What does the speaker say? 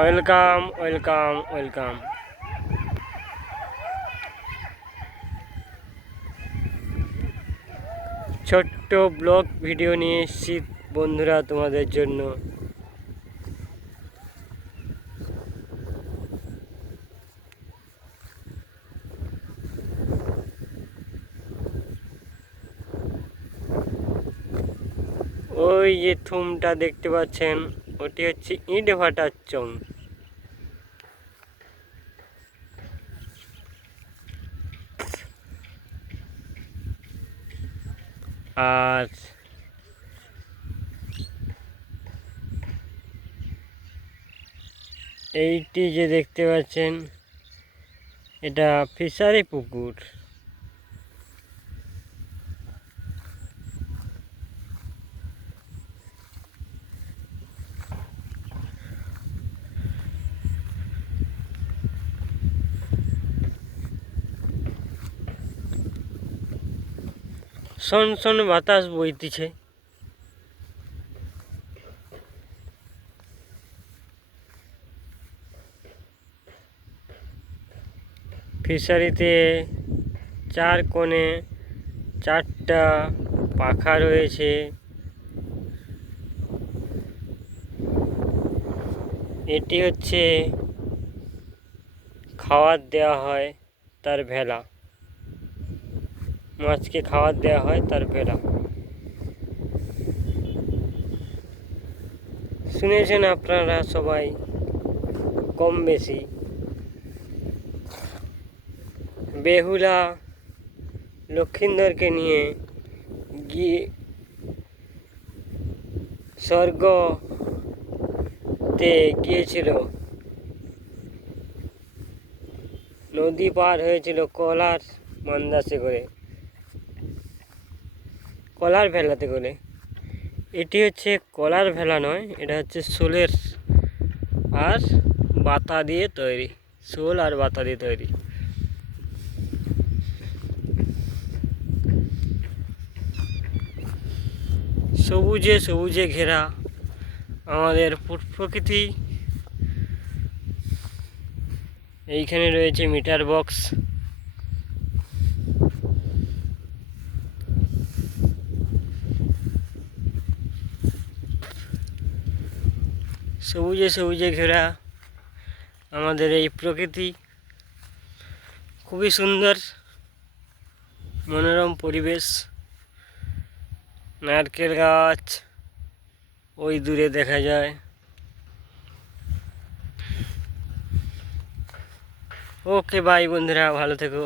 Welcome welcome welcome. ছোট্ট blog video নিয়ে এসেছি বন্ধুরা তোমাদের জন্য। ওই যে থুমটা দেখতে পাচ্ছেন, ওটি হচ্ছে ইট ভাটার চং। আর এইটি যে দেখতে পাচ্ছেন, এটা ফিশারি পুকুর। শন শন বাতাস বইতেছে। ফিশারিতে চার কোণে চারটা পাখা রয়েছে। এটি হচ্ছে খাবার দেওয়া হয় তার ভেলা, মাছকে খাবার দেওয়া হয় তার ভেলা। শুনেছেন আপনারা সবাই কম বেশি। বেহুলা লক্ষিন্দরকে নিয়ে গিয়ে স্বর্গতে গিয়েছিল, নদী পার হয়েছিল কলার মান্দাসে করে, কলার ভেলাতে করে। এটি হচ্ছে কলার ভেলা নয়, এটা হচ্ছে শোলের আর বাতা দিয়ে তৈরি, শোল আর বাতা দিয়ে তৈরি। সবুজে সবুজে ঘেরা আমাদের প্রকৃতি। এইখানে রয়েছে মিটার বক্স। সবুজে সবুজে ঘেরা আমাদের এই প্রকৃতি, খুবই সুন্দর মনোরম পরিবেশ। নারকেল গাছ ওই দূরে দেখা যায়। ওকে বাই বন্ধুরা, ভালো থেকো।